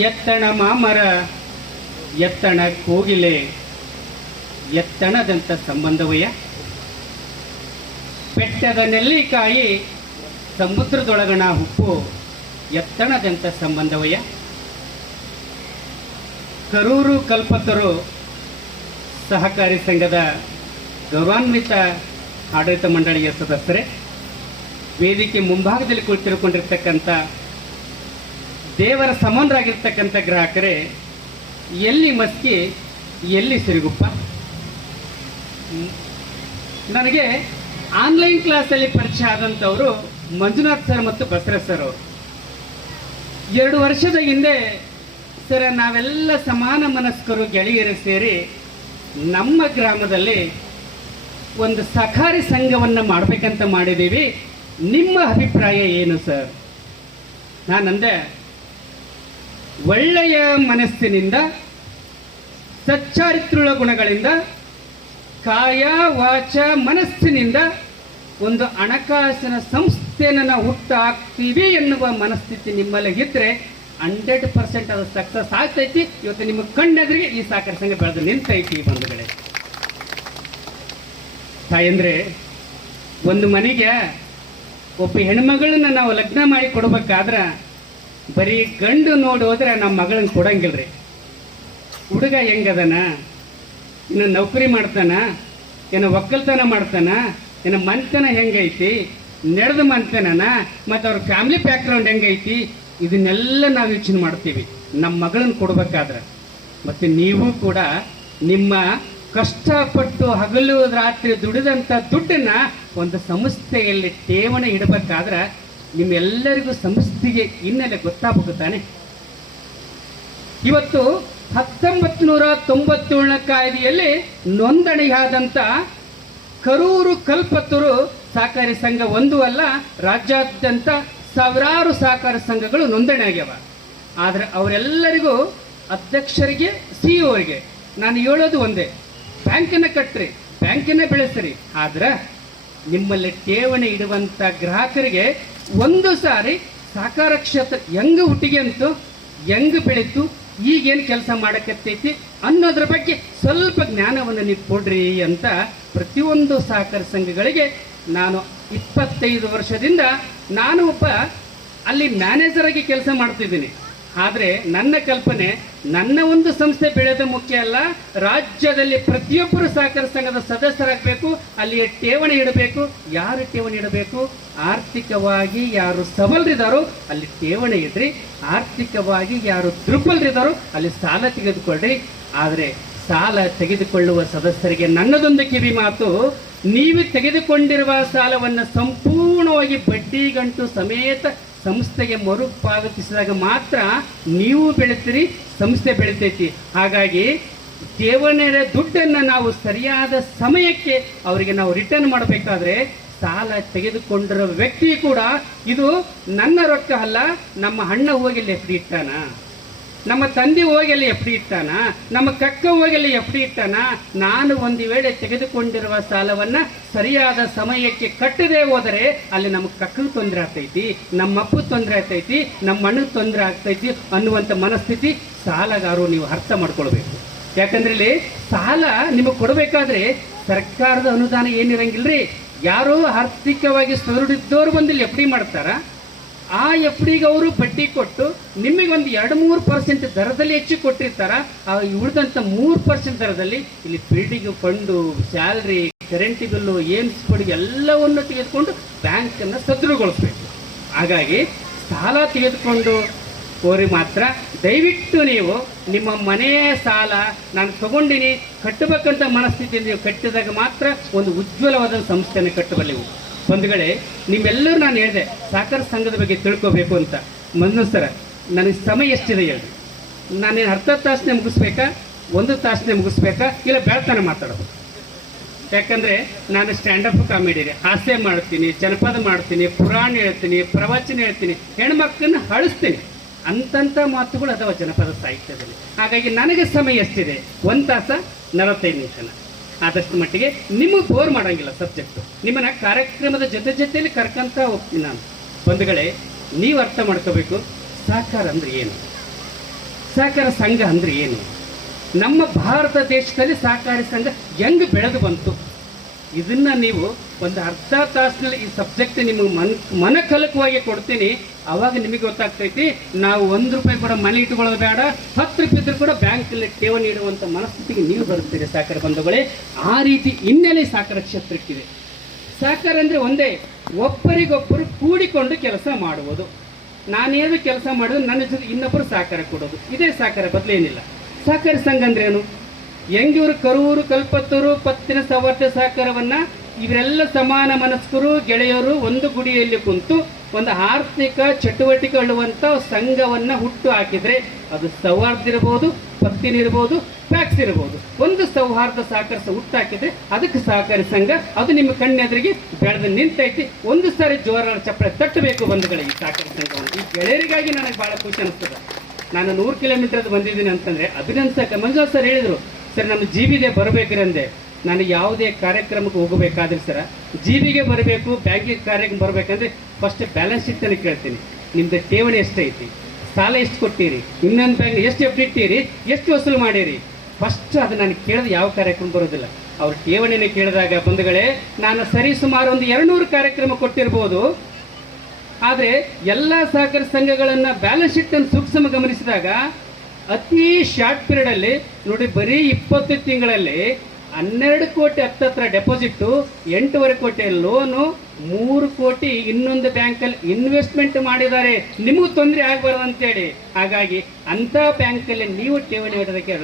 ಎತ್ತಣ ಮಾಮರ ಎತ್ತಣ ಕೋಗಿಲೆ ಎತ್ತಣದಂಥ ಸಂಬಂಧವಯ್ಯ. ಬೆಟ್ಟದ ನೆಲ್ಲಿಕಾಯಿ ಸಮುದ್ರದೊಳಗಣ ಉಪ್ಪು ಎತ್ತಣದಂಥ ಸಂಬಂಧವಯ್ಯ. ಕರೂರು ಕಲ್ಪತರು ಸಹಕಾರಿ ಸಂಘದ ಗೌರವಾನ್ವಿತ ಆಡಳಿತ ಮಂಡಳಿಯ ಸದಸ್ಯರೇ, ವೇದಿಕೆ ಮುಂಭಾಗದಲ್ಲಿ ಕುಳಿತಿರುಕೊಂಡಿರ್ತಕ್ಕಂಥ ದೇವರ ಸಮನರಾಗಿರ್ತಕ್ಕಂಥ ಗ್ರಾಹಕರೇ, ಎಲ್ಲಿ ಮಸ್ಕಿ ಎಲ್ಲಿ ಸಿರುಗುಪ್ಪ. ನನಗೆ ಆನ್ಲೈನ್ ಕ್ಲಾಸಲ್ಲಿ ಪರಿಚಯ ಆದಂಥವರು ಮಂಜುನಾಥ್ ಸರ್ ಮತ್ತು ಬಸವರಾಜ್ ಸರ್ ಅವರು. 2 ವರ್ಷದ ಹಿಂದೆ ಸರ್ ನಾವೆಲ್ಲ ಸಮಾನ ಮನಸ್ಕರು ಗೆಳೆಯರು ಸೇರಿ ನಮ್ಮ ಗ್ರಾಮದಲ್ಲಿ ಒಂದು ಸಹಕಾರಿ ಸಂಘವನ್ನು ಮಾಡಬೇಕಂತ ಮಾಡಿದ್ದೀವಿ, ನಿಮ್ಮ ಅಭಿಪ್ರಾಯ ಏನು ಸರ್? ನಾನಂದೆ, ಒಳ್ಳೆಯ ಮನಸ್ಸಿನಿಂದ ಸಚ್ಚಾರಿತ್ರ್ಯ ಗುಣಗಳಿಂದ ಕಾಯ ವಾಚ ಮನಸ್ಸಿನಿಂದ ಒಂದು ಹಣಕಾಸಿನ ಸಂಸ್ಥೆಯನ್ನು ನಾವು ಹುಟ್ಟು ಹಾಕ್ತೀವಿ ಎನ್ನುವ ಮನಸ್ಥಿತಿ ನಿಮ್ಮಲ್ಲಿ ಇದ್ದರೆ 100% ಅದು ಸಕ್ಸಸ್ ಆಗ್ತೈತಿ. ಇವತ್ತು ನಿಮ್ಮ ಕಣ್ಣೆದುರಿಗೆ ಈ ಸಹಕಾರಿ ಸಂಘ ಬೆಳೆದು ನಿಂತೈತಿ. ಬಂಧುಗಳೇ, ತಾಯಂದ್ರೆ, ಒಂದು ಮನೆಗೆ ಒಬ್ಬ ಹೆಣ್ಮಗಳನ್ನ ನಾವು ಲಗ್ನ ಮಾಡಿ ಕೊಡ್ಬೇಕಾದ್ರೆ ಬರೀ ಗಂಡು ನೋಡಿ ಹೋದ್ರೆ ನಮ್ಮ ಮಗಳನ್ನ ಕೊಡಂಗಿಲ್ರಿ. ಹುಡುಗ ಹೆಂಗದನ, ಇನ್ನು ನೌಕರಿ ಮಾಡ್ತಾನ, ಏನೋ ಒಕ್ಕಲ್ತನ ಮಾಡ್ತಾನ, ಏನೋ ಮಂತನ ಹೆಂಗೈತಿ, ನಡೆದ ಮಂತನ, ಮತ್ತು ಅವ್ರ ಫ್ಯಾಮಿಲಿ ಬ್ಯಾಕ್ಗ್ರೌಂಡ್ ಹೆಂಗೈತಿ, ಇದನ್ನೆಲ್ಲ ನಾವು ಯೋಚನೆ ಮಾಡ್ತೀವಿ ನಮ್ಮ ಮಗಳನ್ನ ಕೊಡ್ಬೇಕಾದ್ರೆ. ಮತ್ತು ನೀವು ಕೂಡ ನಿಮ್ಮ ಕಷ್ಟಪಟ್ಟು ಹಗಲು ರಾತ್ರಿ ದುಡಿದಂಥ ದುಡ್ಡನ್ನ ಒಂದು ಸಂಸ್ಥೆಯಲ್ಲಿ ಠೇವಣಿ ಇಡಬೇಕಾದ್ರೆ ನಿಮ್ಮೆಲ್ಲರಿಗೂ ಸಂಸ್ಥೆಗೆ ಹಿನ್ನೆಲೆ ಗೊತ್ತಾಗಬೇಕು ತಾನೆ. ಇವತ್ತು 1997ರ ಕಾಯ್ದೆಯಲ್ಲಿ ನೋಂದಣಿಯಾದಂಥ ಕರೂರು ಕಲ್ಪತರು ಸಹಕಾರಿ ಸಂಘ ಒಂದು ಅಲ್ಲ, ರಾಜ್ಯಾದ್ಯಂತ ಸಾವಿರಾರು ಸಹಕಾರಿ ಸಂಘಗಳು ನೋಂದಣಿ ಆಗ್ಯಾವ. ಆದರೆ ಅವರೆಲ್ಲರಿಗೂ ಅಧ್ಯಕ್ಷರಿಗೆ ಸಿಇಒರಿಗೆ ನಾನು ಹೇಳೋದು ಒಂದೇ, ಬ್ಯಾಂಕನ್ನು ಕಟ್ಟ್ರಿ, ಬ್ಯಾಂಕನ್ನೇ ಬೆಳೆಸ್ರಿ. ಆದ್ರೆ ನಿಮ್ಮಲ್ಲಿ ಠೇವಣಿ ಇಡುವಂಥ ಗ್ರಾಹಕರಿಗೆ ಒಂದು ಸಾರಿ ಸಹಕಾರ ಕ್ಷೇತ್ರ ಹೆಂಗೆ ಹುಟ್ಟಿಗೆ ಅಂತು, ಹೆಂಗೆ ಬೆಳೀತು, ಈಗೇನು ಕೆಲಸ ಮಾಡಕತ್ತೈತಿ ಅನ್ನೋದ್ರ ಬಗ್ಗೆ ಸ್ವಲ್ಪ ಜ್ಞಾನವನ್ನು ನೀವು ಕೊಡ್ರಿ ಅಂತ ಪ್ರತಿಯೊಂದು ಸಹಕಾರಿ ಸಂಘಗಳಿಗೆ ನಾನು 25 ವರ್ಷದಿಂದ ನಾನು ಒಬ್ಬ ಅಲ್ಲಿ ಮ್ಯಾನೇಜರ್ ಆಗಿ ಕೆಲಸ ಮಾಡ್ತಿದ್ದೀನಿ. ಆದರೆ ನನ್ನ ಕಲ್ಪನೆ, ನನ್ನ ಒಂದು ಸಂಸ್ಥೆ ಬೆಳೆದ ಮುಖ್ಯ ಅಲ್ಲ, ರಾಜ್ಯದಲ್ಲಿ ಪ್ರತಿಯೊಬ್ಬರು ಸಹಕಾರಿ ಸಂಘದ ಸದಸ್ಯರಾಗಬೇಕು, ಅಲ್ಲಿ ಠೇವಣಿ ಇಡಬೇಕು. ಯಾರು ಠೇವಣಿ ಇಡಬೇಕು? ಆರ್ಥಿಕವಾಗಿ ಯಾರು ಸಬಲರಿದ್ದಾರೋ ಅಲ್ಲಿ ಠೇವಣಿ ಇಡ್ರಿ, ಆರ್ಥಿಕವಾಗಿ ಯಾರು ದುರ್ಬಲರಿದ್ದಾರೋ ಅಲ್ಲಿ ಸಾಲ ತೆಗೆದುಕೊಳ್ಳ್ರಿ. ಆದರೆ ಸಾಲ ತೆಗೆದುಕೊಳ್ಳುವ ಸದಸ್ಯರಿಗೆ ನನ್ನದೊಂದು ಕಿವಿ ಮಾತು, ನೀವು ತೆಗೆದುಕೊಂಡಿರುವ ಸಾಲವನ್ನು ಸಂಪೂರ್ಣವಾಗಿ ಬಡ್ಡಿ ಗಂಟು ಸಮೇತ ಸಂಸ್ಥೆಗೆ ಮರುಪಾವತಿಸಿದಾಗ ಮಾತ್ರ ನೀವು ಬೆಳಿತೀರಿ, ಸಂಸ್ಥೆ ಬೆಳಿತೈತಿ. ಹಾಗಾಗಿ ಠೇವಣಿಯ ದುಡ್ಡನ್ನು ನಾವು ಸರಿಯಾದ ಸಮಯಕ್ಕೆ ಅವರಿಗೆ ನಾವು ರಿಟರ್ನ್ ಮಾಡಬೇಕಾದ್ರೆ ಸಾಲ ತೆಗೆದುಕೊಂಡಿರೋ ವ್ಯಕ್ತಿ ಕೂಡ ಇದು ನನ್ನ ರೊಕ್ಕ ಅಲ್ಲ, ನಮ್ಮ ಅಣ್ಣ ಹೋಗಿ ಅಲ್ಲಿ ಎಫ್ ಡಿ ಇಟ್ಟಾನ, ನಮ್ಮ ತಂದೆ ಹೋಗಿ ಅಲ್ಲಿ ಎಫ್ ಡಿ ಇಟ್ಟಾನ, ನಮ್ಮ ಕಕ್ಕ ಹೋಗಿ ಅಲ್ಲಿ ಎಫ್ ಡಿ ಇಟ್ಟಾನ, ನಾನು ಒಂದು ವೇಳೆ ತೆಗೆದುಕೊಂಡಿರುವ ಸಾಲವನ್ನು ಸರಿಯಾದ ಸಮಯಕ್ಕೆ ಕಟ್ಟದೆ ಹೋದರೆ ಅಲ್ಲಿ ನಮ್ಮ ಕಕ್ಕನ ತೊಂದರೆ ಆಗ್ತೈತಿ, ನಮ್ಮ ಅಪ್ಪು ತೊಂದರೆ ಆಗ್ತೈತಿ, ನಮ್ಮ ಅಣ್ಣನ ತೊಂದರೆ ಆಗ್ತೈತಿ ಅನ್ನುವಂಥ ಮನಸ್ಥಿತಿ ಸಾಲಗಾರರು ನೀವು ಅರ್ಥ ಮಾಡ್ಕೊಳ್ಬೇಕು. ಯಾಕಂದ್ರೆ ಇಲ್ಲಿ ಸಾಲ ನಿಮಗೆ ಕೊಡಬೇಕಾದ್ರೆ ಸರ್ಕಾರದ ಅನುದಾನ ಏನಿರಂಗಿಲ್ರಿ. ಯಾರೋ ಆರ್ಥಿಕವಾಗಿ ಸದೃಢಿದ್ದವರು ಬಂದು ಇಲ್ಲಿ ಎಫ್ ಡಿ ಮಾಡ್ತಾರ, ಆ ಎಫ್ ಡಿಗೆ ಅವರು ಬಡ್ಡಿ ಕೊಟ್ಟು ನಿಮಗೆ ಒಂದು 2-3% ದರದಲ್ಲಿ ಹೆಚ್ಚು ಕೊಟ್ಟಿರ್ತಾರ. ಆ ಉಳಿದಂಥ 3% ದರದಲ್ಲಿ ಇಲ್ಲಿ building fund, salary, current bill, AIIMS ಕೊಡುಗೆ ಎಲ್ಲವನ್ನು ತೆಗೆದುಕೊಂಡು ಬ್ಯಾಂಕನ್ನು ಸದೃಢಗೊಳಿಸ್ಬೇಕು. ಹಾಗಾಗಿ ಸಾಲ ತೆಗೆದುಕೊಂಡು ಹೋರಿ ಮಾತ್ರ ದಯವಿಟ್ಟು ನೀವು ನಿಮ್ಮ ಮನೆಯ ಸಾಲ ನಾನು ತಗೊಂಡಿನಿ ಕಟ್ಟಬೇಕಂತ ಮನಸ್ಥಿತಿಯಿಂದ ನೀವು ಕಟ್ಟಿದಾಗ ಮಾತ್ರ ಒಂದು ಉಜ್ವಲವಾದ ಸಂಸ್ಥೆಯನ್ನು ಕಟ್ಟಬಲ್ಲೆವು. ಬಂಧುಗಳೇ, ನಿಮ್ಮೆಲ್ಲರೂ ನಾನು ಹೇಳಿದೆ ಸಹಕಾರ ಸಂಘದ ಬಗ್ಗೆ ತಿಳ್ಕೋಬೇಕು ಅಂತ. ಮಂಜು ಸರ, ನನಗೆ ಸಮಯ ಎಷ್ಟಿದೆ ಹೇಳಿ? ನಾನೇನು ಅರ್ಧ ತಾಸನೇ ಮುಗಿಸ್ಬೇಕಾ, 1 ತಾಸನೇ ಮುಗಿಸ್ಬೇಕಾ, ಇಲ್ಲ ಬೆಳತನ ಮಾತಾಡೋದು? ಯಾಕಂದರೆ ನಾನು ಸ್ಟ್ಯಾಂಡಪ್ ಕಾಮಿಡಿ ಹಾಸ್ಯ ಮಾಡ್ತೀನಿ, ಜನಪದ ಮಾಡ್ತೀನಿ, ಪುರಾಣ ಹೇಳ್ತೀನಿ, ಪ್ರವಚನ ಹೇಳ್ತೀನಿ, ಹೆಣ್ಮಕ್ಳನ್ನ ಅಳಿಸ್ತೀನಿ. ಅಂತಂಥ ಮಾತುಗಳು ಅಥವಾ ಜನಪದ ಸಾಹಿತ್ಯದಲ್ಲಿ. ಹಾಗಾಗಿ ನನಗೆ ಸಮಯ ಎಷ್ಟಿದೆ? 1 ತಾಸ 45 ನಿಮಿಷನ. ಆದಷ್ಟು ಮಟ್ಟಿಗೆ ನಿಮಗೆ ಬೋರ್ ಮಾಡೋಂಗಿಲ್ಲ ಸಬ್ಜೆಕ್ಟು. ನಿಮ್ಮನ್ನು ಕಾರ್ಯಕ್ರಮದ ಜೊತೆಯಲ್ಲಿ ಕರ್ಕೊಂತ ಹೋಗ್ತೀನಿ ನಾನು. ಬಂಧುಗಳೇ, ನೀವು ಅರ್ಥ ಮಾಡ್ಕೋಬೇಕು ಸಹಕಾರ ಅಂದರೆ ಏನು. ಸಹಕಾರ ಸಂಘ ಅಂದರೆ ಏನು? ನಮ್ಮ ಭಾರತ ದೇಶದಲ್ಲಿ ಸಹಕಾರಿ ಸಂಘ ಹೆಂಗೆ ಬೆಳೆದು ಬಂತು, ಇದನ್ನು ನೀವು ಒಂದು ಅರ್ಧ ತಾಸಿನಲ್ಲಿ ಈ ಸಬ್ಜೆಕ್ಟ್ ನಿಮಗೆ ಮನಕಲಕವಾಗಿ ಕೊಡ್ತೀನಿ. ಆವಾಗ ನಿಮಗೆ ಗೊತ್ತಾಗ್ತೈತಿ ನಾವು 1 ರೂಪಾಯಿ ಕೂಡ ಮನೆ ಇಟ್ಕೊಳ್ಳೋದು ಬೇಡ, 10 ರೂಪಾಯಿ ಇದ್ರೂ ಕೂಡ ಬ್ಯಾಂಕಲ್ಲಿ ಠೇವಣಿ ಇಡುವಂಥ ಮನಸ್ಥಿತಿಗೆ ನೀವು ಬರುತ್ತೀರಿ ಸಹಕಾರ ಬಂಧುಗಳೇ. ಆ ರೀತಿ ಹಿನ್ನೆಲೆ ಸಹಕಾರ ಕ್ಷೇತ್ರಕ್ಕಿದೆ. ಸಹಕಾರ ಅಂದರೆ ಒಂದೇ, ಒಬ್ಬರಿಗೊಬ್ಬರು ಕೂಡಿಕೊಂಡು ಕೆಲಸ ಮಾಡುವುದು. ನಾನೇನು ಕೆಲಸ ಮಾಡೋದು ನನ್ನ ಜೊತೆ ಇನ್ನೊಬ್ಬರು ಸಹಕಾರ ಕೊಡೋದು, ಇದೇ ಸಹಕಾರ, ಬದಲೇನಿಲ್ಲ. ಸಹಕಾರಿ ಸಂಘ ಅಂದ್ರೆ ಏನು? ಹೆಂಗಿವರು ಕರೂರು, ಕಲ್ಪತ್ತೂರು, ಪತ್ತಿನ ಸವರ್ತ ಸಹಕಾರವನ್ನ ಇವರೆಲ್ಲ ಸಮಾನ ಮನಸ್ಕರು ಗೆಳೆಯರು ಒಂದು ಗುಡಿಯಲ್ಲಿ ಕುಂತು ಒಂದು ಆರ್ಥಿಕ ಚಟುವಟಿಕೆ ಉಳ್ಳುವಂಥ ಸಂಘವನ್ನ ಹುಟ್ಟು ಹಾಕಿದ್ರೆ ಅದು ಸೌಹಾರ್ದ ಇರ್ಬೋದು, ಪತ್ತಿನ ಇರ್ಬೋದು, ಪ್ಯಾಕ್ಸ್ ಇರ್ಬೋದು. ಒಂದು ಸೌಹಾರ್ದ ಸಹಕಾರ ಹುಟ್ಟು ಹಾಕಿದ್ರೆ ಅದಕ್ಕೆ ಸಹಕಾರಿ ಸಂಘ. ಅದು ನಿಮ್ಮ ಕಣ್ಣೆದುರಿಗೆ ಬೆಳೆದು ನಿಂತೈತಿ. ಒಂದು ಸಾರಿ ಜೋರಾದ ಚಪ್ಪಳೆ ತಟ್ಟಬೇಕು ಬಂಧುಗಳೇ ಈ ಸಹಕಾರಿ ಸಂಘವನ್ನು. ಈ ಗೆಳೆಯರಿಗಾಗಿ ನನಗೆ ಭಾಳ ಖುಷಿ ಅನಿಸ್ತದೆ. ನಾನು 100 ಕಿಲೋಮೀಟರ್ ಬಂದಿದ್ದೀನಿ ಅಂತಂದರೆ ಅಭಿನಂದಕ ಮಂಜುನಾಥ್ ಸರ್ ಹೇಳಿದರು, ಸರ್ ನಮ್ಮ ಜೀಬಿಗೆ ಬರಬೇಕಿರಂದೆ. ನಾನು ಯಾವುದೇ ಕಾರ್ಯಕ್ರಮಕ್ಕೆ ಹೋಗಬೇಕಾದ್ರೆ ಸರ ಜೀಬಿಗೆ ಬರಬೇಕು, ಬ್ಯಾಂಕಿಂಗ್ ಕಾರ್ಯಕ್ರಮ ಬರಬೇಕಂದ್ರೆ ಫಸ್ಟ್ ಬ್ಯಾಲೆನ್ಸ್ ಶೀಟನ್ನು ಕೇಳ್ತೀನಿ. ನಿಮ್ಮದು ಠೇವಣಿ ಎಷ್ಟೈತಿ, ಸಾಲ ಎಷ್ಟು ಕೊಟ್ಟಿರಿ, ಇನ್ನೊಂದು ಬ್ಯಾಂಕ್ ಎಷ್ಟು ಎಫ್ ಇಟ್ಟಿರಿ, ಎಷ್ಟು ವಸೂಲು ಮಾಡಿರಿ, ಫಸ್ಟ್ ಅದು ನಾನು ಕೇಳಿದ ಯಾವ ಕಾರ್ಯಕ್ರಮ ಬರೋದಿಲ್ಲ. ಅವ್ರ ಠೇವಣಿನ ಕೇಳಿದಾಗ ಬಂಧುಗಳೇ ನಾನು ಸರಿ ಸುಮಾರು ಒಂದು 200 ಕಾರ್ಯಕ್ರಮ ಕೊಟ್ಟಿರ್ಬೋದು. ಆದರೆ ಎಲ್ಲ ಸಹಕಾರಿ ಸಂಘಗಳನ್ನು ಬ್ಯಾಲೆನ್ಸ್ ಶೀಟನ್ನು ಸೂಕ್ಷ್ಮ ಗಮನಿಸಿದಾಗ ಅತಿ ಶಾರ್ಟ್ ಪೀರಿಯಡಲ್ಲಿ ನೋಡಿ, ಬರೀ 20 ತಿಂಗಳಲ್ಲಿ 12 ಕೋಟಿ ಹತ್ತತ್ರ ಡೆಪಾಸಿಟ್ಟು, 8.5 ಕೋಟಿ ಲೋನು, 3 ಕೋಟಿ ಇನ್ನೊಂದು ಬ್ಯಾಂಕಲ್ಲಿ ಇನ್ವೆಸ್ಟ್ಮೆಂಟ್ ಮಾಡಿದ್ದಾರೆ. ನಿಮಗೂ ತೊಂದರೆ ಆಗಬಾರ್ದು ಅಂತೇಳಿ. ಹಾಗಾಗಿ ಅಂಥ ಬ್ಯಾಂಕಲ್ಲಿ ನೀವು ಠೇವಣಿ ಇಡೋದಕ್ಕೆ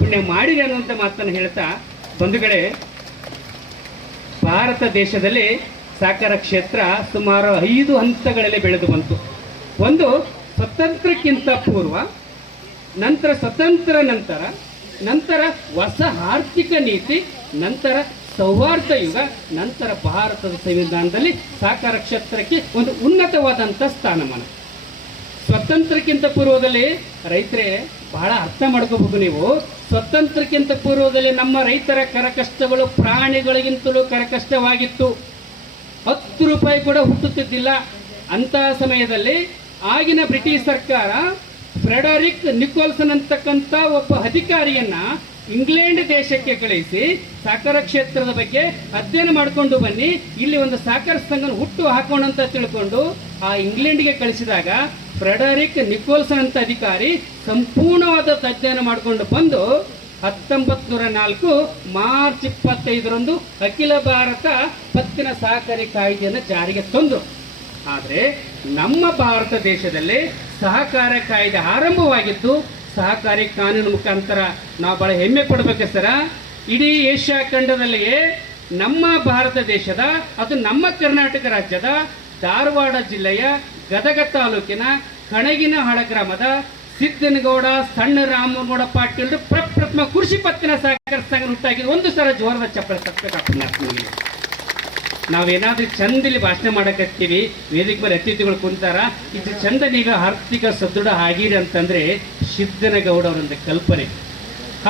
ಪುಣ್ಯ ಮಾಡಿರಿ ಅನ್ನುವಂಥ ಮಾತನ್ನು ಹೇಳ್ತಾ ಬಂಧುಗಳೇ, ಭಾರತ ದೇಶದಲ್ಲಿ ಸಹಕಾರ ಕ್ಷೇತ್ರ ಸುಮಾರು 5 ಹಂತಗಳಲ್ಲಿ ಬೆಳೆದು ಬಂತು. ಒಂದು ಸ್ವತಂತ್ರಕ್ಕಿಂತ ಪೂರ್ವ, ನಂತರ ಸ್ವತಂತ್ರ ನಂತರ ಹೊಸ ಆರ್ಥಿಕ ನೀತಿ, ನಂತರ ಸೌಹಾರ್ದ ಯುಗ, ನಂತರ ಭಾರತದ ಸಂವಿಧಾನದಲ್ಲಿ ಸಹಕಾರ ಕ್ಷೇತ್ರಕ್ಕೆ ಒಂದು ಉನ್ನತವಾದಂಥ ಸ್ಥಾನಮಾನ. ಸ್ವತಂತ್ರಕ್ಕಿಂತ ಪೂರ್ವದಲ್ಲಿ ರೈತರೇ ಬಹಳ ಅರ್ಥ ಮಾಡ್ಕೋಬೇಕು ನೀವು. ಸ್ವತಂತ್ರಕ್ಕಿಂತ ಪೂರ್ವದಲ್ಲಿ ನಮ್ಮ ರೈತರ ಕರಕಷ್ಟಗಳು ಪ್ರಾಣಿಗಳಿಗಿಂತಲೂ ಕರಕಷ್ಟವಾಗಿತ್ತು. 10 ರೂಪಾಯಿ ಕೂಡ ಹುಟ್ಟುತ್ತಿದ್ದಿಲ್ಲ. ಅಂತಹ ಸಮಯದಲ್ಲಿ ಆಗಿನ ಬ್ರಿಟಿಷ್ ಸರ್ಕಾರ ಫ್ರೆಡರಿಕ್ ನಿಕೋಲ್ಸನ್ ಅಂತಕ್ಕಂಥ ಒಬ್ಬ ಅಧಿಕಾರಿಯನ್ನ ಇಂಗ್ಲೆಂಡ್ ದೇಶಕ್ಕೆ ಕಳಿಸಿ ಸಹಕಾರ ಕ್ಷೇತ್ರದ ಬಗ್ಗೆ ಅಧ್ಯಯನ ಮಾಡಿಕೊಂಡು ಬನ್ನಿ, ಇಲ್ಲಿ ಒಂದು ಸಹಕಾರ ಸಂಘ ಹುಟ್ಟು ಹಾಕೋಣ ಅಂತ ತಿಳ್ಕೊಂಡು ಆ ಇಂಗ್ಲೆಂಡ್ಗೆ ಕಳಿಸಿದಾಗ ಫ್ರೆಡರಿಕ್ ನಿಕೋಲ್ಸನ್ ಅಂತ ಅಧಿಕಾರಿ ಸಂಪೂರ್ಣವಾದ ಅಧ್ಯಯನ ಮಾಡಿಕೊಂಡು ಬಂದು 1904 ಮಾರ್ಚ್ 25ರಂದು ಅಖಿಲ ಭಾರತ ಪತ್ತಿನ ಸಹಕಾರಿ ಕಾಯ್ದೆಯನ್ನು ಜಾರಿಗೆ ತಂದರು. ಆದರೆ ನಮ್ಮ ಭಾರತ ದೇಶದಲ್ಲಿ ಸಹಕಾರ ಕಾಯ್ದೆ ಆರಂಭವಾಗಿದ್ದು ಸಹಕಾರಿ ಕಾನೂನು ಮುಖಾಂತರ ನಾವು ಬಹಳ ಹೆಮ್ಮೆ ಪಡಬೇಕು ಸರ. ಇಡೀ ಏಷ್ಯಾ ಖಂಡದಲ್ಲಿಯೇ ನಮ್ಮ ಭಾರತ ದೇಶದ, ಅದು ನಮ್ಮ ಕರ್ನಾಟಕ ರಾಜ್ಯದ ಧಾರವಾಡ ಜಿಲ್ಲೆಯ ಗದಗ ತಾಲೂಕಿನ ಕಣಗಿನಹಾಳ ಗ್ರಾಮದ ಸಿದ್ದನಗೌಡ ಸಣ್ಣ ರಾಮಗೌಡ ಪಾಟೀಲ್ ಪ್ರಪ್ರಥಮ ಕೃಷಿ ಪತ್ತಿನ ಸಹಕಾರ ಸಂಘ ಹುಟ್ಟಾಗಿದೆ. ಒಂದು ಸಲ ಜೋರದ ಚಪ್ಪಳೆ ತಪ್ಪಬೇಕು. ನಾವೇನಾದ್ರೂ ಚಂದಲ್ಲಿ ಭಾಷಣ ಮಾಡಕತ್ತೀವಿ, ವೇದಿಕೆ ಮೇಲೆ ಅತಿಥಿಗಳು ಕುಂತಾರ, ಇದು ಚಂದ ನೀವು ಆರ್ಥಿಕ ಸದೃಢ ಆಗಿರಿ ಅಂತಂದ್ರೆ ಸಿದ್ದನಗೌಡ ಅವರೊಂದು ಕಲ್ಪನೆ.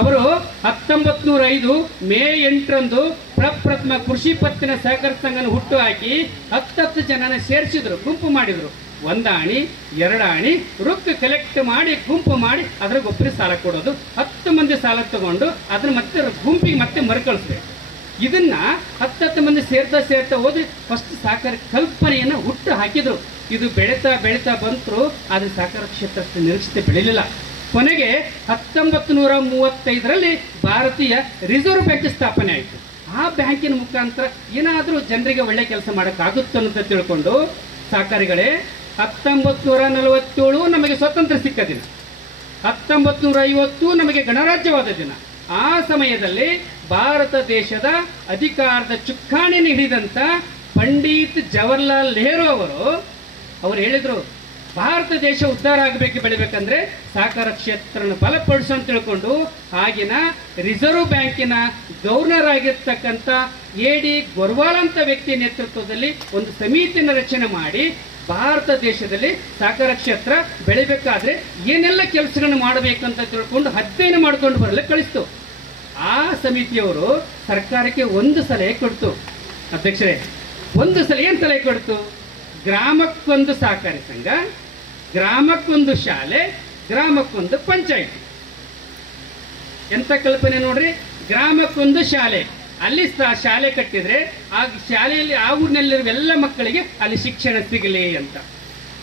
ಅವರು 1905 ಮೇ 8ರಂದು ಪ್ರಪ್ರಥಮ ಕೃಷಿ ಪತ್ತಿನ ಸಹಕಾರ ಸಂಘನ ಹುಟ್ಟು ಹಾಕಿ 10 ಜನನ ಸೇರಿಸಿದ್ರು, ಗುಂಪು ಮಾಡಿದ್ರು. 1 ಆಣಿ 2 ಆಣಿ ರೊಕ್ಕ ಕಲೆಕ್ಟ್ ಮಾಡಿ ಗುಂಪು ಮಾಡಿ ಅದ್ರ ಒಬ್ಬರಿಗೆ ಸಾಲ ಕೊಡೋದು. 10 ಮಂದಿ ಸಾಲ ತಗೊಂಡು ಅದನ್ನ ಮತ್ತೆ ಗುಂಪಿಗೆ ಮತ್ತೆ ಮರುಕಳಿಸ್ಬೇಕು. ಇದನ್ನ 10 ಮಂದಿ ಸೇರ್ತಾ ಹೋದ್ರೆ ಫಸ್ಟ್ ಸಹಕಾರ ಕಲ್ಪನೆಯನ್ನು ಹುಟ್ಟು ಹಾಕಿದ್ರು. ಇದು ಬೆಳೀತಾ ಬಂತರು, ಆದರೆ ಸಹಕಾರ ಕ್ಷೇತ್ರ ಅಷ್ಟು ನಿರೀಕ್ಷಿತ ಬೆಳೆಯಲಿಲ್ಲ. ಕೊನೆಗೆ 1935ರಲ್ಲಿ ಭಾರತೀಯ ರಿಸರ್ವ್ ಬ್ಯಾಂಕ್ ಸ್ಥಾಪನೆ ಆಯಿತು. ಆ ಬ್ಯಾಂಕಿನ ಮುಖಾಂತರ ಏನಾದರೂ ಜನರಿಗೆ ಒಳ್ಳೆ ಕೆಲಸ ಮಾಡೋಕ್ಕಾಗುತ್ತೆ ಅಂತ ತಿಳ್ಕೊಂಡು ಸಹಕಾರಿಗಳೇ 1947 ನಮಗೆ ಸ್ವಾತಂತ್ರ್ಯ ಸಿಕ್ಕ ದಿನ, 1950 ನಮಗೆ ಗಣರಾಜ್ಯವಾದ ದಿನ. ಆ ಸಮಯದಲ್ಲಿ ಭಾರತ ದೇಶದ ಅಧಿಕಾರದ ಚುಕ್ಕಾಣಿಯನ್ನು ಹಿಡಿದಂಥ ಪಂಡಿತ್ ಜವಾಹರ್ಲಾಲ್ ನೆಹರು ಅವರು ಹೇಳಿದರು, ಭಾರತ ದೇಶ ಉದ್ಧಾರ ಆಗಬೇಕು, ಬೆಳಿಬೇಕಂದ್ರೆ ಸಹಕಾರ ಕ್ಷೇತ್ರನ ಬಲಪಡಿಸು ಅಂತ ತಿಳ್ಕೊಂಡು ಆಗಿನ ರಿಸರ್ವ್ ಬ್ಯಾಂಕಿನ ಗವರ್ನರ್ ಆಗಿರ್ತಕ್ಕಂಥ ಎ.ಡಿ. ಗೊರ್ವಾಲ್ ಅಂತ ವ್ಯಕ್ತಿಯ ನೇತೃತ್ವದಲ್ಲಿ ಒಂದು ಸಮಿತಿಯನ್ನು ರಚನೆ ಮಾಡಿ ಭಾರತ ದೇಶದಲ್ಲಿ ಸಹಕಾರ ಕ್ಷೇತ್ರ ಬೆಳಿಬೇಕಾದ್ರೆ ಏನೆಲ್ಲ ಕೆಲಸಗಳನ್ನು ಮಾಡಬೇಕಂತ ತಿಳ್ಕೊಂಡು ಅಧ್ಯಯನ ಮಾಡ್ಕೊಂಡು ಬರಲು ಕಳಿಸ್ತು. ಆ ಸಮಿತಿಯವರು ಸರ್ಕಾರಕ್ಕೆ ಒಂದು ಸಲಹೆ ಕೊಡ್ತು. ಅಧ್ಯಕ್ಷರೇ, ಒಂದು ಸಲ ಏನು ಸಲಹೆ ಕೊಡ್ತು? ಗ್ರಾಮಕ್ಕೊಂದು ಸಹಕಾರಿ ಸಂಘ, ಗ್ರಾಮಕ್ಕೊಂದು ಶಾಲೆ, ಗ್ರಾಮಕ್ಕೊಂದು ಪಂಚಾಯಿತಿ. ಎಂತ ಕಲ್ಪನೆ ನೋಡ್ರಿ, ಗ್ರಾಮಕ್ಕೊಂದು ಶಾಲೆ. ಅಲ್ಲಿ ಶಾಲೆ ಕಟ್ಟಿದ್ರೆ ಆ ಶಾಲೆಯಲ್ಲಿ ಆ ಊರಿನಲ್ಲಿರುವ ಎಲ್ಲ ಮಕ್ಕಳಿಗೆ ಅಲ್ಲಿ ಶಿಕ್ಷಣ ಸಿಗಲಿ ಅಂತ.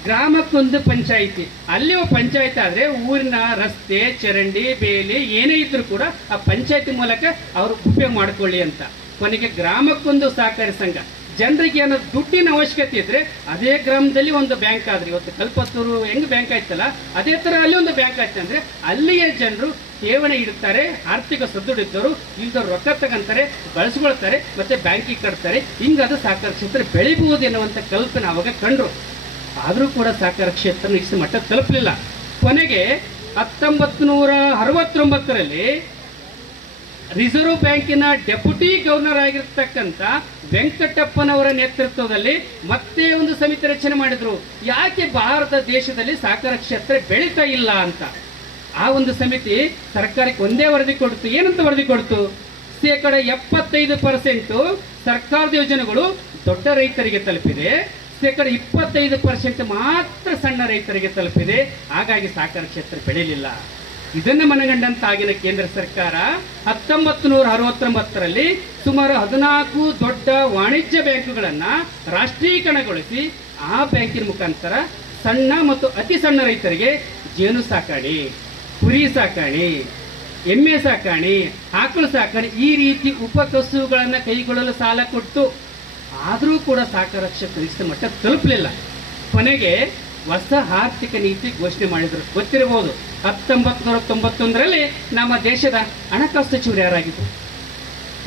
ಗ್ರಾಮಕ್ಕೊಂದು ಪಂಚಾಯಿತಿ, ಅಲ್ಲಿ ಪಂಚಾಯತ್ ಆದ್ರೆ ಊರಿನ ರಸ್ತೆ, ಚರಂಡಿ, ಬೇಲಿ ಏನೇ ಇದ್ರೂ ಕೂಡ ಆ ಪಂಚಾಯತಿ ಮೂಲಕ ಅವರು ಉಪಯೋಗ ಮಾಡ್ಕೊಳ್ಳಿ ಅಂತ. ಕೊನೆಗೆ ಗ್ರಾಮಕ್ಕೊಂದು ಸಹಕಾರಿ ಸಂಘ. ಜನರಿಗೆ ಏನೋ ದುಡ್ಡಿನ ಅವಶ್ಯಕತೆ ಇದ್ರೆ ಅದೇ ಗ್ರಾಮದಲ್ಲಿ ಒಂದು ಬ್ಯಾಂಕ್ ಆದ್ರೆ, ಇವತ್ತು ಕಲ್ಪತ್ತೂರು ಹೆಂಗ್ ಬ್ಯಾಂಕ್ ಆಯ್ತಲ್ಲ ಅದೇ ತರ ಅಲ್ಲಿ ಒಂದು ಬ್ಯಾಂಕ್ ಆಯ್ತು ಅಂದ್ರೆ ಅಲ್ಲಿಯೇ ಜನರು ಠೇವಣಿ ಇಡುತ್ತಾರೆ. ಆರ್ಥಿಕ ಸದೃಢಿದ್ದವರು ಇಲ್ದವ್ರು ರೊಕ್ಕ ತಗೊಂತಾರೆ, ಬಳಸ್ಕೊಳ್ತಾರೆ, ಮತ್ತೆ ಬ್ಯಾಂಕಿಗೆ ಕಟ್ತಾರೆ. ಹಿಂಗಾದ ಸಹಕಾರ ಕ್ಷೇತ್ರ ಬೆಳಿಬಹುದು ಎನ್ನುವಂತ ಕಲ್ಪನೆ ಅವಾಗ ಕಂಡ್ರು. ಆದರೂ ಕೂಡ ಸಹಕಾರ ಕ್ಷೇತ್ರ ಇಷ್ಟು ಮಟ್ಟ ತಲುಪಲಿಲ್ಲ. ಕೊನೆಗೆ 1969ರಲ್ಲಿ ರಿಸರ್ವ್ ಬ್ಯಾಂಕಿನ ಡೆಪ್ಯೂಟಿ ಗವರ್ನರ್ ಆಗಿರ್ತಕ್ಕಂಥ ವೆಂಕಟಪ್ಪನವರ ನೇತೃತ್ವದಲ್ಲಿ ಮತ್ತೆ ಒಂದು ಸಮಿತಿ ರಚನೆ ಮಾಡಿದ್ರು. ಯಾಕೆ ಭಾರತ ದೇಶದಲ್ಲಿ ಸಹಕಾರ ಕ್ಷೇತ್ರ ಬೆಳೀತಾ ಇಲ್ಲ ಅಂತ. ಆ ಒಂದು ಸಮಿತಿ ಸರ್ಕಾರಕ್ಕೆ ಒಂದೇ ವರದಿ ಕೊಡ್ತು. ಏನಂತ ವರದಿ ಕೊಡ್ತು? 75% ಸರ್ಕಾರದ ಯೋಜನೆಗಳು ದೊಡ್ಡ ರೈತರಿಗೆ ತಲುಪಿದೆ, 25% ಮಾತ್ರ ಸಣ್ಣ ರೈತರಿಗೆ ತಲುಪಿದೆ. ಹಾಗಾಗಿ ಸಹಕಾರ ಕ್ಷೇತ್ರ ಬೆಳೆಯಲಿಲ್ಲ. ಇದನ್ನು ಮನಗಂಡಂತ ಆಗಿನ ಕೇಂದ್ರ ಸರ್ಕಾರ 1969ರಲ್ಲಿ ಸುಮಾರು 14 ದೊಡ್ಡ ವಾಣಿಜ್ಯ ಬ್ಯಾಂಕುಗಳನ್ನ ರಾಷ್ಟ್ರೀಕರಣಗೊಳಿಸಿ ಆ ಬ್ಯಾಂಕಿನ ಮುಖಾಂತರ ಸಣ್ಣ ಮತ್ತು ಅತಿ ಸಣ್ಣ ರೈತರಿಗೆ ಜೇನು ಸಾಕಾಣಿ, ಕುರಿ ಸಾಕಾಣಿ, ಎಮ್ಮೆ ಸಾಕಾಣಿ, ಆಕಳು ಸಾಕಾಣಿ ಈ ರೀತಿ ಉಪಕಸುಗಳನ್ನು ಕೈಗೊಳ್ಳಲು ಸಾಲ ಕೊಟ್ಟು. ಆದರೂ ಕೂಡ ಸಹಕಾರ ಕ್ಷೇತ್ರ ಇಷ್ಟು ಮಟ್ಟ ತಲುಪಲಿಲ್ಲ. ಕೊನೆಗೆ ಹೊಸ ಆರ್ಥಿಕ ನೀತಿ ಘೋಷಣೆ ಮಾಡಿದರು. ಗೊತ್ತಿರಬಹುದು, 1991ರಲ್ಲಿ ನಮ್ಮ ದೇಶದ ಹಣಕಾಸು ಸಚಿವರು ಯಾರಾಗಿದ್ದರು?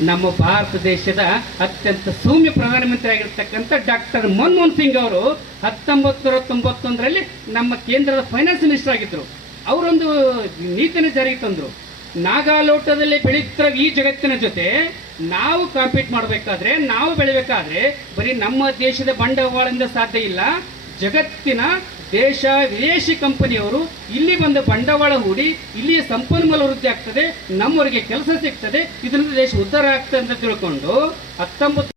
ನಮ್ಮ ಭಾರತ ದೇಶದ ಅತ್ಯಂತ ಸೌಮ್ಯ ಪ್ರಧಾನಮಂತ್ರಿ ಆಗಿರ್ತಕ್ಕಂಥ ಡಾಕ್ಟರ್ ಮನಮೋಹನ್ ಸಿಂಗ್ ಅವರು 1991ರಲ್ಲಿ ನಮ್ಮ ಕೇಂದ್ರದ ಫೈನಾನ್ಸ್ ಮಿನಿಸ್ಟರ್ ಆಗಿದ್ದರು. ಅವರೊಂದು ನೀತಿನ ಜಾರಿಗೆ ತಂದರು. ನಾಗಾಲೋಟದಲ್ಲಿ ಬೆಳೀತಿರೋ ಈ ಜಗತ್ತಿನ ಜೊತೆ ನಾವು ಕಾಂಪೀಟ್ ಮಾಡಬೇಕಾದ್ರೆ, ನಾವು ಬೆಳಿಬೇಕಾದ್ರೆ ಬರೀ ನಮ್ಮ ದೇಶದ ಬಂಡವಾಳದಿಂದ ಸಾಧ್ಯ ಇಲ್ಲ. ಜಗತ್ತಿನ ದೇಶ ವಿದೇಶಿ ಕಂಪನಿಯವರು ಇಲ್ಲಿ ಬಂದು ಬಂಡವಾಳ ಹೂಡಿ ಇಲ್ಲಿಯ ಸಂಪನ್ಮೂಲ ವೃದ್ಧಿ ಆಗ್ತದೆ, ನಮ್ಮವರಿಗೆ ಕೆಲಸ ಸಿಗ್ತದೆ, ಇದರಿಂದ ದೇಶ ಉದ್ಧಾರ ಆಗ್ತದೆ ಅಂತ ತಿಳ್ಕೊಂಡು 19